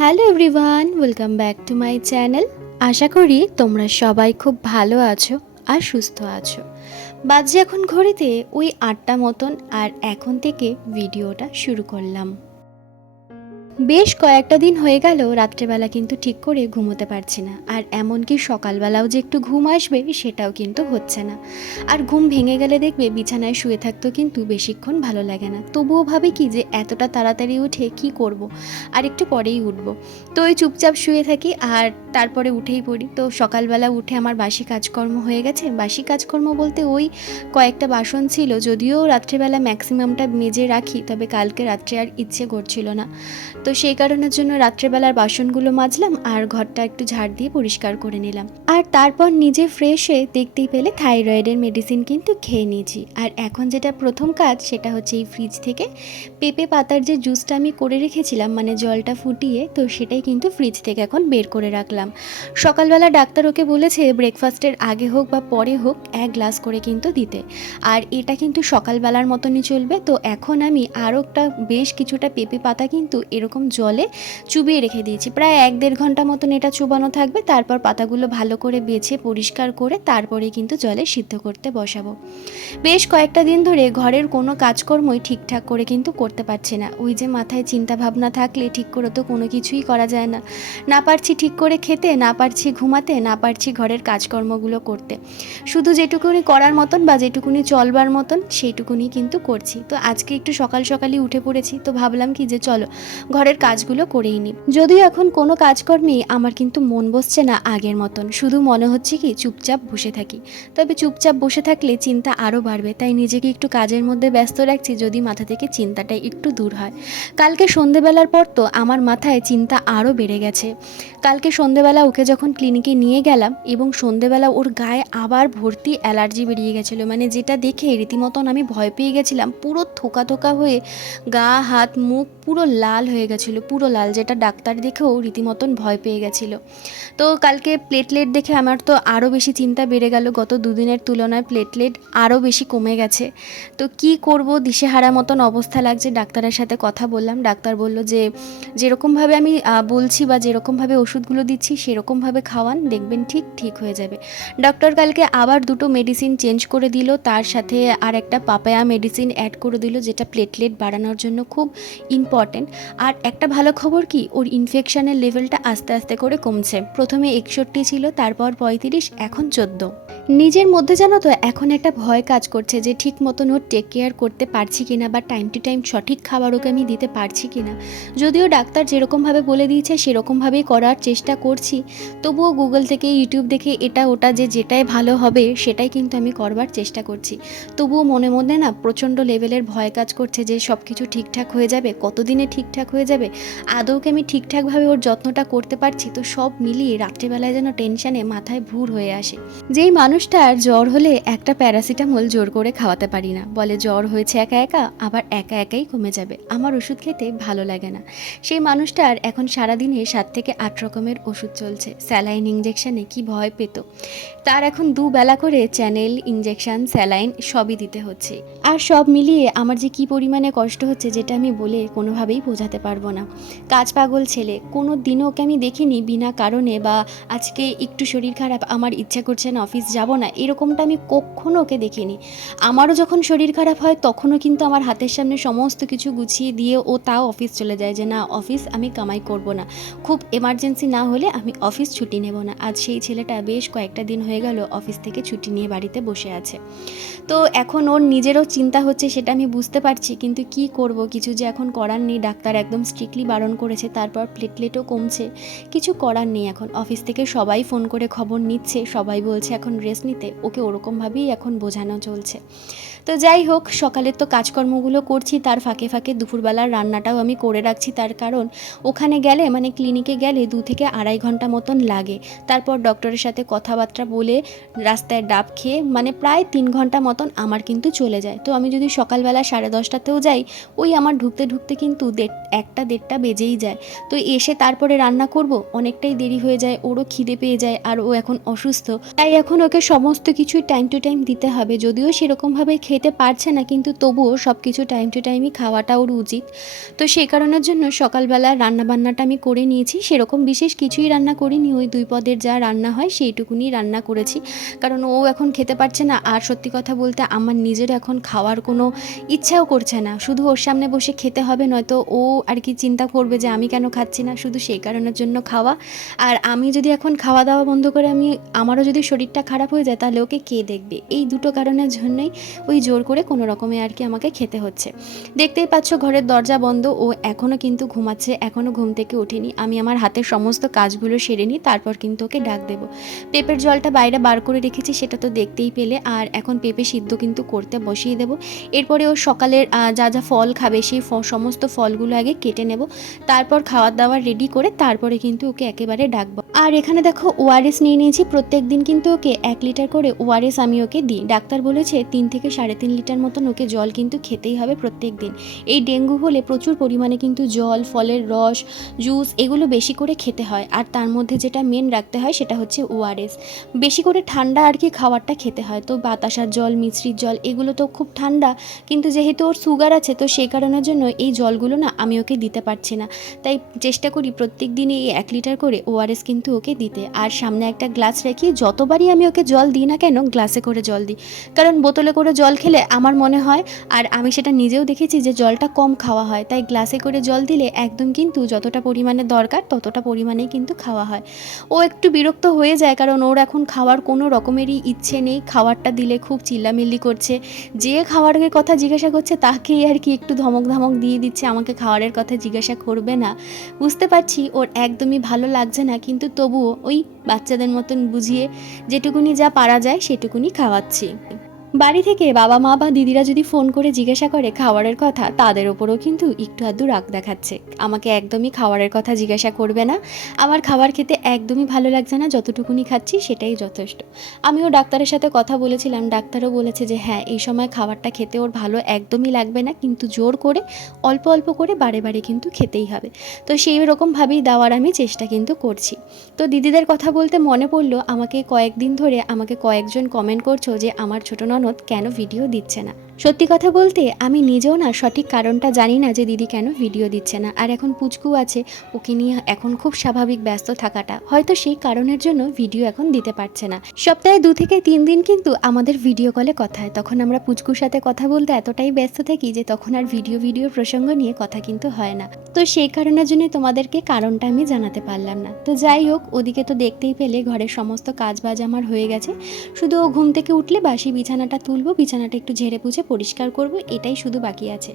Hello everyone, welcome back to my channel. আশা করি তোমরা সবাই খুব ভালো আছো আর সুস্থ আছো। বাজে এখন ঘড়িতে ওই ৮টা মতন, আর এখন থেকে ভিডিওটা শুরু করলাম। বেশ কয়েকটা দিন হয়ে গেল রাত্রেবেলা কিন্তু ঠিক করে ঘুমোতে পারছি না, আর এমনকি সকালবেলাও যে একটু ঘুম আসবে সেটাও কিন্তু হচ্ছে না। আর ঘুম ভেঙে গেলে দেখবে বিছানায় শুয়ে থাকতেও কিন্তু বেশিক্ষণ ভালো লাগে না। তবুও ভাবি কি যে এতটা তাড়াতাড়ি উঠে কি করব, আর একটু পরেই উঠবো। তো ওই চুপচাপ শুয়ে থাকি আর তারপরে উঠেই পড়ি। তো সকালবেলা উঠে আমার বাসি কাজকর্ম হয়ে গেছে। বাসি কাজকর্ম বলতে ওই কয়েকটা বাসন ছিল, যদিও রাত্রেবেলা ম্যাক্সিমামটা মেজে রাখি, তবে কালকে রাত্রে আর ইচ্ছে করছিল না। তো সেই কারণের জন্য রাত্রেবেলার বাসনগুলো মাজলাম আর ঘরটা একটু ঝাড় দিয়ে পরিষ্কার করে নিলাম। আর তারপর নিজে ফ্রেশ হয়ে দেখতেই পেলে থাইরয়েডের মেডিসিন কিন্তু খেয়ে নিয়েছি। আর এখন যেটা প্রথম কাজ সেটা হচ্ছে এই ফ্রিজ থেকে পেঁপে পাতার যে জুসটা আমি করে রেখেছিলাম, মানে জলটা ফুটিয়ে, তো সেটাই কিন্তু ফ্রিজ থেকে এখন বের করে রাখলাম। সকালবেলা ডাক্তার ওকে বলেছে ব্রেকফাস্টের আগে হোক বা পরে হোক 1 গ্লাস করে কিন্তু দিতে। আর এটা কিন্তু সকালবেলার মতনই চলবে। তো এখন আমি আরও বেশ কিছুটা পেঁপে পাতা কিন্তু এরকম জলে চুবিয়ে রেখে দিয়েছি। প্রায় 1-1.5 ঘন্টা মতন এটা চুবানো থাকবে। তারপর পাতাগুলো ভালো করে বেছে পরিষ্কার করে তারপরে কিন্তু জলে সিদ্ধ করতে বসাবো। বেশ কয়েকটা দিন ধরে ঘরের কোনো কাজকর্মই ঠিকঠাক করে কিন্তু করতে পারছি না। ওই যে মাথায় চিন্তা ভাবনা থাকলে ঠিক করে তো কোনো কিছুই করা যায় না। না পারছি ঠিক করে খেতে, না পারছি ঘুমাতে, না পারছি ঘরের কাজকর্মগুলো করতে। শুধু যেটুকুনি করার মতন বা যেটুকুনি চলবার মতন সেইটুকুনি কিন্তু করছি। তো আজকে একটু সকাল সকালই উঠে পড়েছি, তো ভাবলাম কি যে চলো ঘরের কাজগুলো করেই নিই। যদিও এখন কোনো কাজকর্মেই আমার কিন্তু মন বসছে না আগের মতন, শুধু মনে হচ্ছে কি চুপচাপ বসে থাকি। তবে চুপচাপ বসে থাকলে চিন্তা আরও বাড়বে, তাই নিজেকে একটু কাজের মধ্যে ব্যস্ত রাখছি, যদি মাথা থেকে চিন্তাটা একটু দূর হয়। কালকে সন্ধেবেলার পর তো আমার মাথায় চিন্তা আরও বেড়ে গেছে। কালকে সন্ধেবেলা ওকে যখন ক্লিনিকে নিয়ে গেলাম এবং সন্ধেবেলা ওর গায়ে আবার ভর্তি অ্যালার্জি বেরিয়ে গেছিলো, মানে যেটা দেখে রীতিমতন আমি ভয় পেয়ে গেছিলাম। পুরো থোকা থোকা হয়ে গা হাত মুখ পুরো লাল হয়ে গেছিলো, পুরো লাল, যেটা ডাক্তার দেখেও রীতিমতন ভয় পেয়ে গেছিলো। তো কালকে প্লেটলেট দেখে আমার তো আরও বেশি চিন্তা বেড়ে গেল। গত দুদিনের তুলনায় প্লেটলেট আরও বেশি কমে গেছে। তো কি করব, দিশেহারা মতন অবস্থা লাগছে। ডাক্তারের সাথে কথা বললাম। ডাক্তার বলল যে যেরকমভাবে আমি বলছি বা যেরকমভাবে ওষুধগুলো দিচ্ছি সেরকমভাবে খাওয়ান, দেখবেন ঠিক ঠিক হয়ে যাবে। ডক্টর কালকে আবার 2টো মেডিসিন চেঞ্জ করে দিল, তার সাথে আর একটা পাপায়া মেডিসিন অ্যাড করে দিল, যেটা প্লেটলেট বাড়ানোর জন্য খুব ইম্পর্টেন্ট। আর একটা ভালো খবর কি, ওর ইনফেকশনের লেভেলটা আস্তে আস্তে করে কমছে। প্রথমে 61 ছিল, তারপর 35, এখন 14। নিজের মধ্যে জানো তো এখন একটা ভয় কাজ করছে যে ঠিক মতন ওর টেক কেয়ার করতে পারছি কিনা, বা টাইম টু টাইম সঠিক খাবার ওকে আমি দিতে পারছি কিনা। যদিও ডাক্তার যেরকমভাবে বলে দিয়েছে সেরকমভাবেই করার চেষ্টা করছি, তবুও গুগল থেকে ইউটিউব দেখে এটা ওটা যেটাই ভালো হবে সেটাই কিন্তু আমি করবার চেষ্টা করছি। তবুও মনে মধ্যে না প্রচণ্ড লেভেলের ভয় কাজ করছে যে সব কিছু ঠিকঠাক হয়ে যাবে, কতদিনে ঠিকঠাক হয়ে যাবে, আদৌকে আমি ঠিকঠাকভাবে ওর যত্নটা করতে পারছি। তো সব মিলিয়ে রাত্রেবেলায় যেন টেনশানে মাথায় ভুর হয়ে আসে। যেই মানুষটার জ্বর হলে একটা প্যারাসিটামল জোর করে খাওয়াতে পারি না, বলে জ্বর হয়েছে একা একা, আবার একা একাই কমে যাবে, আমার ওষুধ খেতে ভালো লাগে না, সেই মানুষটার এখন সারাদিনে 7 থেকে 8 রকমের ওষুধ চলছে। স্যালাইন ইঞ্জেকশানে কি ভয় পেত, তার এখন 2 বেলা করে চ্যানেল ইঞ্জেকশান স্যালাইন সবই দিতে হচ্ছে। আর সব মিলিয়ে আমার যে কী পরিমাণে কষ্ট হচ্ছে যেটা আমি বলে কোনোভাবেই বোঝাতে পারবো না। কাজ পাগল ছেলে, কোনো দিনও ওকে আমি দেখিনি বিনা কারণে বা আজকে একটু শরীর খারাপ আমার ইচ্ছা করছে না অফিস যাব না, এরকমটা আমি কখনো ওকে দেখিনি। আমারও যখন শরীর খারাপ হয় তখনও কিন্তু আমার হাতের সামনে সমস্ত কিছু গুছিয়ে দিয়ে ও তাও অফিস চলে যায়, যে না অফিস আমি কামাই করব না, খুব এমার্জেন্সি না হলে আমি অফিস ছুটি নেব না। আজ সেই ছেলেটা বেশ কয়েকটা দিন হয়ে গেল অফিস থেকে ছুটি নিয়ে বাড়িতে বসে আছে। তো এখন ওর নিজেরও চিন্তা হচ্ছে, সেটা আমি বুঝতে পারছি, কিন্তু কি করব, কিছু যে এখন করার নেই। ডাক্তার একদম স্ট্রিক্টলি বারণ করেছে, তারপর প্লেটলেটও কমছে, কিছু করার নেই। এখন অফিস থেকে সবাই ফোন করে খবর নিচ্ছে, সবাই বলছে এখন রেস্ট নিতে, ওকে ওরকমভাবেই এখন বোঝানো চলছে। তো যাই হোক, সকালের তো কাজকর্মগুলো করছি, তার ফাঁকে ফাঁকে দুপুরবেলার রান্নাটাও আমি করে রাখছি, তার কারণ ওখানে গেলে মানে ক্লিনিকে গেলে 2 থেকে 2.5 ঘন্টা মতন লাগে। তারপর ডক্টরের সাথে কথাবার্তা বলে রাস্তায় ডাব খেয়ে মানে প্রায় 3 ঘন্টা মতন আমার কিন্তু চলে যায়। তো আমি যদি সকালবেলা 10:30তেও যাই, ওই আমার ঢুকতে ঢুকতে কিন্তু 1টা 1:30 বেজেই যায়। তো এসে তারপরে রান্না করব, অনেকটাই দেরি হয়ে যায়, ওরও খিদে পেয়ে যায়, আর ও এখন অসুস্থ, তাই এখন ওকে সমস্ত কিছুই টাইম টু টাইম দিতে হবে। যদিও সেরকমভাবে খেতে পারছে না, কিন্তু তবুও সব কিছু টাইম টু টাইমই খাওয়াটা ওর উচিত। তো সেই কারণের জন্য সকালবেলা রান্নাবান্নাটা আমি করে নিয়েছি। সেরকম বিশেষ কিছুই রান্না করিনি, ওই 2 পদের যা রান্না হয় সেইটুকুনি রান্না করেছি। কারণ ও এখন খেতে পারছে না, আর সত্যি কথা বলতে আমার নিজের এখন খাওয়ার কোনো ইচ্ছাও করছে না। শুধু ওর সামনে বসে খেতে হবে, নয়তো ও আর কি চিন্তা করবে যে আমি কেন খাচ্ছি না, শুধু সেই কারণের জন্য খাওয়া। আর আমি যদি এখন খাওয়া দাওয়া বন্ধ করে আমারও যদি শরীরটা খারাপ হয়ে যায় তাহলে ওকে কে দেখবে? এই দুটো কারণের জন্যই ওই জোর করে কোনো রকমে আর কি আমাকে খেতে হচ্ছে। দেখতেই পাচ্ছ ঘরের দরজা বন্ধ, ও এখনও কিন্তু ঘুমাচ্ছে, এখনও ঘুম থেকে ওঠেনি। আমি আমার হাতের সমস্ত কাজগুলো সেরে নিই, তারপর কিন্তু ওকে ডাক দেবো। পেঁপের জলটা বাইরে বার করে রেখেছি, সেটা তো দেখতেই পেলে। আর এখন পেঁপে সিদ্ধ কিন্তু করতে বসিয়ে দেবো। এরপরে ও সকালের যা যা ফল খাবে সেই সমস্ত ফলগুলো আগে কেটে নেব, তারপর খাওয়ার দাওয়ার রেডি করে তারপরে কিন্তু ওকে একেবারে ডাকবো। আর এখানে দেখো ওআরএস নিয়ে নিয়েছি। প্রত্যেক দিন কিন্তু ওকে 1 লিটার করে ওআরএস আমি ওকে দিই। ডাক্তার বলেছে 3 থেকে 3.5 লিটার মতন ওকে জল কিন্তু খেতেই হবে প্রত্যেক দিন। এই ডেঙ্গু হলে প্রচুর পরিমাণে কিন্তু জল, ফলের রস, জুস এগুলো বেশি করে খেতে হয়। আর তার মধ্যে যেটা মেন রাখতে হয় সেটা হচ্ছে ওআরএস। বেশি করে ঠান্ডা আর কি খাবারটা খেতে হয়। তো বাতাসার জল, মিছরির জল এগুলো তো খুব ঠান্ডা, কিন্তু যেহেতু ওর সুগার আছে তো সেই কারণের জন্য এই জলগুলো না আমি ওকে দিতে পারছি না। তাই চেষ্টা করি প্রত্যেক দিনই এই 1 লিটার করে ওআরএস কিন্তু ওকে দিতে। আর সামনে একটা গ্লাস রেখে যতবারই আমি ওকে জল দিই না কেন গ্লাসে করে জল দিই। কারণ বোতলে করে জল খেলে আমার মনে হয়, আর আমি সেটা নিজেও দেখেছি, যে জলটা কম খাওয়া হয়। তাই গ্লাসে করে জল দিলে একদম কিন্তু যতটা পরিমাণে দরকার ততটা পরিমাণেই কিন্তু খাওয়া হয়। ও একটু বিরক্ত হয়ে যায়, কারণ ওর এখন খাওয়ার কোনো রকমেরই ইচ্ছে নেই। খাবারটা দিলে খুব চিল্লামিল্লি করছে, যে খাবারের কথা জিজ্ঞাসা করছে তাকেই আর কি একটু ধমক ধমক দিয়ে দিচ্ছে, আমাকে খাবারের কথা জিজ্ঞাসা করবে না। বুঝতে পারছি ওর একদমই ভালো লাগছে না, কিন্তু তবুও ওই বাচ্চাদের মতন বুঝিয়ে যেটুকুনি যা পারা যায় সেটুকুনি খাওয়াচ্ছি। বাড়ি থেকে বাবা মা বা দিদিরা যদি ফোন করে জিজ্ঞাসা করে খাবারের কথা, তাদের ওপরেও কিন্তু একটু আধটু রাগ দেখাচ্ছে। আমাকে একদমই খাবারের কথা জিজ্ঞাসা করবে না। আমার খাবার খেতে একদমই ভালো লাগছে না, যতটুকুনি খাচ্ছি সেটাই যথেষ্ট। আমিও ডাক্তারের সাথে কথা বলেছিলাম, ডাক্তারও বলেছে যে হ্যাঁ এই সময় খাবারটা খেতে ওর ভালো একদমই লাগবে না, কিন্তু জোর করে অল্প অল্প করে বারে বারে কিন্তু খেতেই হবে। তো সেই রকমভাবেই দেওয়ার আমি চেষ্টা কিন্তু করছি। তো দিদিদের কথা বলতে মনে পড়লো, আমাকে কয়েকদিন ধরে আমাকে কয়েকজন কমেন্ট করছো যে আমার ছোটো ননদ কেন ভিডিও দিচ্ছে না। সত্যি কথা বলতে আমি নিজেও না সঠিক কারণটা জানি না যে দিদি কেন ভিডিও দিচ্ছে না। আর এখন পুচকু আছে, ওকে নিয়ে এখন খুব স্বাভাবিক ব্যস্ত থাকাটা, হয়তো সেই কারণের জন্য ভিডিও এখন দিতে পারছে না। সপ্তাহে 2 থেকে 3 দিন কিন্তু আমাদের ভিডিও কলে কথা হয়, তখন আমরা পুচকুর সাথে কথা বলতে এতটাই ব্যস্ত থাকি যে তখন আর ভিডিও প্রসঙ্গ নিয়ে কথা কিন্তু হয় না। তো সেই কারণের জন্য তোমাদেরকে কারণটা আমি জানাতে পারলাম না। তো যাই হোক, ওদিকে তো দেখতেই পেলে ঘরের সমস্ত কাজবাজ আমার হয়ে গেছে। শুধু ও ঘুম থেকে উঠলে বাসি বিছানাটা তুলবো, বিছানাটা একটু ঝেড়ে পুছে পরিষ্কার করব, এটাই শুধু বাকি আছে।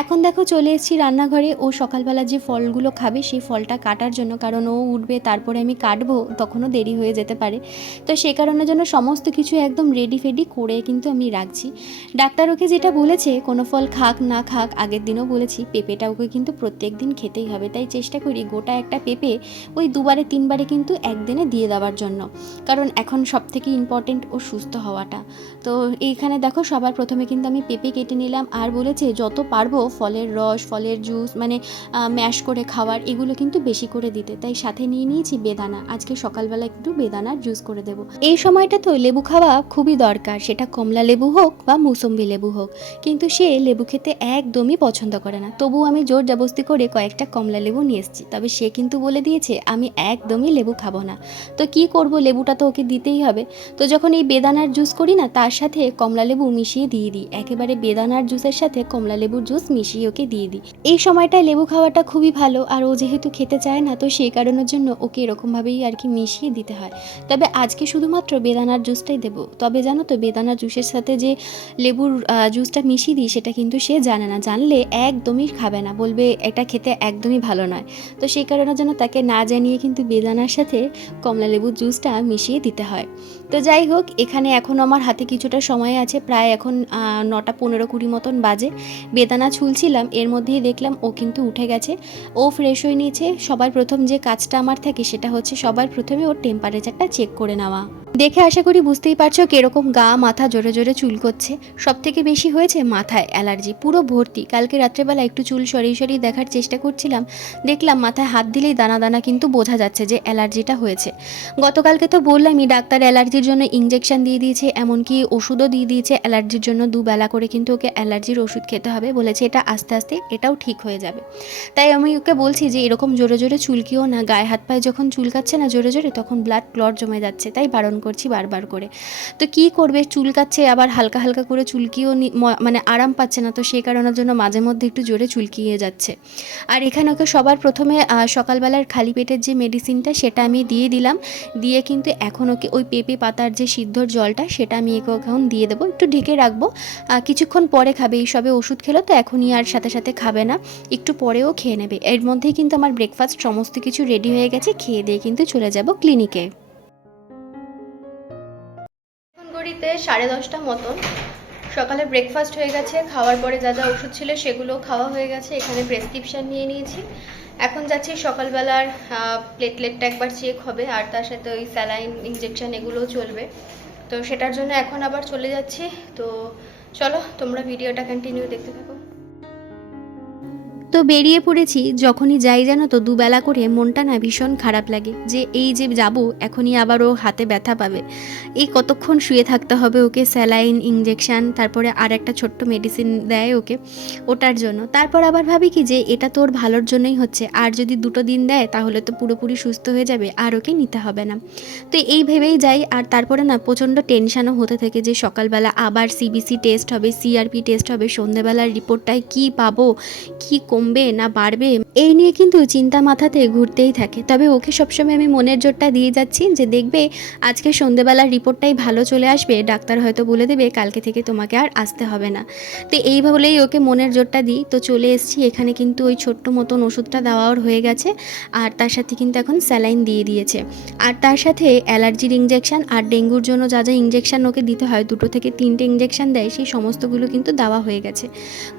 এখন দেখো চলে এসেছি রান্নাঘরে। ও সকালবেলা যে ফলগুলো খাবে সেই ফলটা কাটার জন্য, কারণ ও উঠবে তারপরে আমি কাটবো, তখনও দেরি হয়ে যেতে পারে। তো সেই কারণের জন্য সমস্ত কিছু একদম রেডি ফেডি করে কিন্তু আমি রাখছি। ডাক্তার ওকে যেটা বলেছে, কোনো ফল খাক না খাক, আগের দিনও বলেছি পেঁপেটা ওকে কিন্তু প্রত্যেক দিন খেতেই হবে। তাই চেষ্টা করি গোটা একটা পেঁপে ওই 2বারে 3বারে কিন্তু একদিনে দিয়ে দেওয়ার জন্য, কারণ এখন সব থেকে ইম্পর্টেন্ট ও সুস্থ হওয়াটা। তো এইখানে দেখো সবার প্রথমে কিন্তু আমি পেঁপে কেটে নিলাম, আর বলেছে যত পারবো ফলের রস, ফলের জুস মানে ম্যাশ করে খাওয়ার, এগুলো কিন্তু বেশি করে দিতে। তাই সাথে নিয়ে নিয়েছি বেদানা, আজকে সকালবেলা একটু বেদানার জুস করে দেবো। এই সময়টা তো লেবু খাওয়া খুবই দরকার, সেটা কমলা লেবু হোক বা মুসম্বি লেবু হোক, কিন্তু সে লেবু খেতে একদমই পছন্দ করে না। তবু আমি জোর জবরদস্তি করে কয়েকটা কমলা লেবু নিয়ে এসেছি, তবে সে কিন্তু বলে দিয়েছে আমি একদমই লেবু খাবো না। তো কি করব, লেবুটা তো ওকে দিতেই হবে। তো যখন এই বেদানার জুস করি না, তার সাথে কমলা লেবু মিশিয়ে দিয়ে দিই, একেবারে বেদানার জুসের সাথে কমলা লেবুর জুস মিশিয়ে ওকে দিয়ে দিই। এই সময়টায় লেবু খাওয়াটা খুবই ভালো, আর ও যেহেতু খেতে চায় না তো সেই কারণের জন্য ওকে এরকমভাবেই আর কি মিশিয়ে দিতে হয়। তবে আজকে শুধুমাত্র বেদানার জুসটাই দেবো। তবে জানো তো, বেদানার জুসের সাথে যে লেবুর জুসটা মিশিয়ে দিই সেটা কিন্তু সে জানে না, জানলে একদমই খাবে না, বলবে এটা খেতে একদমই ভালো নয়। তো সেই কারণের জন্য তাকে না জানিয়ে কিন্তু বেদানার সাথে কমলা লেবুর জুসটা মিশিয়ে দিতে হয়। তো যাই হোক, এখানে এখন আমার হাতে কিছুটা সময় আছে, প্রায় এখন 9:15-20 মতন বাজে। বেদানা ছুলছিলাম, এর মধ্যেই দেখলাম ও কিন্তু উঠে গেছে। ও ফ্রেশ হয়ে নিয়েছে। সবার প্রথম যে কাজটা আমার থাকে সেটা হচ্ছে সবার প্রথমে ওর টেম্পারেচারটা চেক করে নেওয়া। দেখে আশা করি বুঝতেই পারছো কিরকম গা মাথা জোরে জোরে চুলকোচ্ছে। সব থেকে বেশি হয়েছে মাথায় অ্যালার্জি, পুরো ভর্তি। কালকে রাত্রেবেলা একটু চুল সরিয়ে সরিয়ে দেখার চেষ্টা করছিলাম, দেখলাম মাথায় হাত দিলেই দানা দানা কিন্তু বোঝা যাচ্ছে যে অ্যালার্জিটা হয়েছে। গতকালকে তো বললামই ডাক্তার অ্যালার্জির জন্য ইঞ্জেকশন দিয়ে দিয়েছে, এমনকি ওষুধও দিয়ে দিয়েছে অ্যালার্জির জন্য। দুবেলা করে কিন্তু ওকে অ্যালার্জির ওষুধ খেতে হবে, বলেছে এটা আস্তে আস্তে এটাও ঠিক হয়ে যাবে। তাই আমি ওকে বলছি যে এরকম জোরে জোরে চুলকিও না, গায়ে হাত পায়ে যখন চুলকাচ্ছে না জোরে জোরে তখন ব্লাড ক্লট জমে যাচ্ছে, তাই বারণ করছি বারবার করে। তো কি করবে, চুলকাচ্ছে আবার হালকা হালকা করে চুলকিও মানে আরাম পাচ্ছে না, তো সেই কারণের জন্য মাঝে মধ্যে একটু জোরে চুলকিয়ে যাচ্ছে। আর এখানে ওকে সবার প্রথমে সকালবেলার খালি পেটের যে মেডিসিনটা সেটা আমি দিয়ে দিলাম, দিয়ে কিন্তু এখন ওকে ওই পেঁপে পাতার যে সিদ্ধর জলটা সেটা আমি একে এখন দিয়ে দেবো, একটু ঢেকে রাখবো। কিছুক্ষণ পরে খাবে, এই সবে ওষুধ খেলো তো এখনই আর সাথে সাথে খাবে না, একটু পরেও খেয়ে নেবে। এর মধ্যেই কিন্তু আমার ব্রেকফাস্ট সমস্ত কিছু রেডি হয়ে গেছে, খেয়ে দিয়ে কিন্তু চলে যাব ক্লিনিকে। ঘড়িতে 10:30 মতন সকালে ব্রেকফাস্ট হয়ে গেছে, খাওয়ার পরে যা যা ওষুধ ছিল সেগুলো খাওয়া হয়ে গেছে। এখানে প্রেসক্রিপশান নিয়ে নিয়েছি, এখন যাচ্ছি সকালবেলার প্লেটলেটটা একবার চেক হবে, আর তার সাথে ওই স্যালাইন ইঞ্জেকশন এগুলোও চলবে, তো সেটার জন্য এখন আবার চলে যাচ্ছি। তো চলো তোমরা ভিডিওটা কন্টিনিউ দেখতে থাকো। তো বেরিয়ে পড়েছি, যখনই যাই জানো তো দুবেলা করে মনটা না ভীষণ খারাপ লাগে যে এই যে যাব এখনই আবারও হাতে ব্যথা পাবে, এই কতক্ষণ শুয়ে থাকতে হবে ওকে স্যালাইন ইঞ্জেকশান, তারপরে আর একটা ছোট্ট মেডিসিন দেয় ওকে ওটার জন্য। তারপর আবার ভাবি কি যে এটা তোর ভালোর জন্যই হচ্ছে, আর যদি 2 দিন দেয় তাহলে তো পুরোপুরি সুস্থ হয়ে যাবে, আর ওকে নিতে হবে না। তো এই ভেবেই যাই, আর তারপরে না প্রচণ্ড টেনশানও হতে থাকে যে সকালবেলা আবার সিবিসি টেস্ট হবে, সিআরপি টেস্ট হবে, সন্ধেবেলার রিপোর্টটায় কী পাবো, কী কমবে না বাড়বে, এই নিয়ে কিন্তু চিন্তা মাথাতে ঘুরতেই থাকে। তবে ওকে সবসময় আমি মনের জোরটা দিয়ে যাচ্ছি যে দেখবে আজকে সন্ধেবেলার রিপোর্টটাই ভালো চলে আসবে, ডাক্তার হয়তো বলে দেবে কালকে থেকে তোমাকে আর আসতে হবে না। তো এই বলেই ওকে মনের জোরটা দিই। তো চলে এসেছি, এখানে কিন্তু ওই ছোট্ট মতন ওষুধটা দেওয়ার হয়ে গেছে, আর তার সাথে কিন্তু এখন স্যালাইন দিয়ে দিয়েছে, আর তার সাথে অ্যালার্জির ইঞ্জেকশান আর ডেঙ্গুর জন্য যা যা ইঞ্জেকশান ওকে দিতে হয় 2 থেকে 3টে ইঞ্জেকশান দেয়, সেই সমস্তগুলো কিন্তু দেওয়া হয়ে গেছে।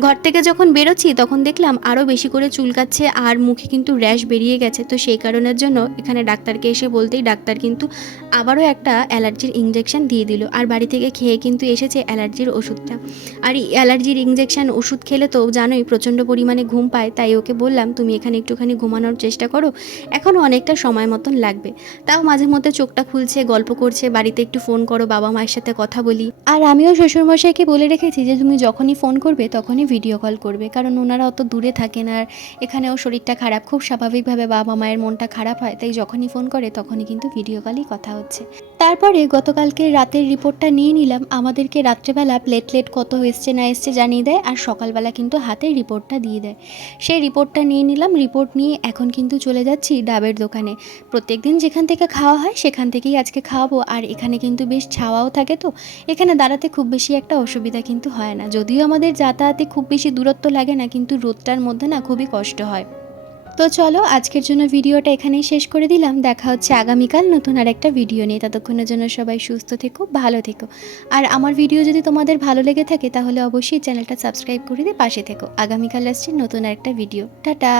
ঘর থেকে যখন বেরোচ্ছি তখন দেখলাম আরও বেশি করে চুলকাচ্ছে আর মুখে কিন্তু র্যাশ বেরিয়ে গেছে। তো সেই কারণের জন্য এখানে ডাক্তারকে এসে বলতেই ডাক্তার কিন্তু আবারও একটা অ্যালার্জির ইঞ্জেকশান দিয়ে দিল, আর বাড়ি থেকে খেয়ে কিন্তু এসেছে অ্যালার্জির ওষুধটা। আর এই অ্যালার্জির ইঞ্জেকশান ওষুধ খেলে তো জানোই প্রচণ্ড পরিমাণে ঘুম পায়, তাই ওকে বললাম তুমি এখানে একটুখানি ঘুমানোর চেষ্টা করো, এখনও অনেকটা সময় মতন লাগবে। তাও মাঝে মধ্যে চোখটা খুলছে, গল্প করছে, বাড়িতে একটু ফোন করো, বাবা মায়ের সাথে কথা বলি। আর আমিও শ্বশুরমশাইকে বলে রেখেছি যে তুমি যখনই ফোন করবে তখনই ভিডিও কল করবে, কারণ ওনারা অত দূরে থাকেন, আর এখানেও শরীরটা খারাপ, খুব স্বাভাবিকভাবে বাবা মায়ের মনটা খারাপ হয়, তাই যখনই ফোন করে তখনই কিন্তু ভিডিও কলই কথা হচ্ছে। তারপরে গতকালকে রাতের রিপোর্টটা নিয়ে নিলাম, আমাদেরকে রাত্রেবেলা প্লেটলেট কত এসছে না এসছে জানিয়ে দেয়, আর সকালবেলা কিন্তু হাতের রিপোর্টটা দিয়ে দেয়। সেই রিপোর্টটা নিয়ে নিলাম, রিপোর্ট নিয়ে এখন কিন্তু চলে যাচ্ছি ডাবের দোকানে। প্রত্যেকদিন যেখান থেকে খাওয়া হয় সেখান থেকেই আজকে খাওয়াবো, আর এখানে কিন্তু বেশ ছাওয়াও থাকে, তো এখানে দাঁড়াতে খুব বেশি একটা অসুবিধা কিন্তু হয় না। যদিও আমাদের যাতায়াতে খুব বেশি দূরত্ব লাগে না, কিন্তু রোদটার মধ্যে না খুবই কষ্ট হয়। তো চলো আজকের জন্য ভিডিওটা এখানেই শেষ করে দিলাম, দেখা হচ্ছে আগামীকাল নতুন আর একটা ভিডিও নিয়ে। ততক্ষণের জন্য সবাই সুস্থ থেকো, ভালো থেকো, আর আমার ভিডিও যদি তোমাদের ভালো লেগে থাকে তাহলে অবশ্যই চ্যানেলটা সাবস্ক্রাইব করে দিয়ে পাশে থেকো। আগামীকাল আসছে নতুন আর একটা ভিডিও। টাটা।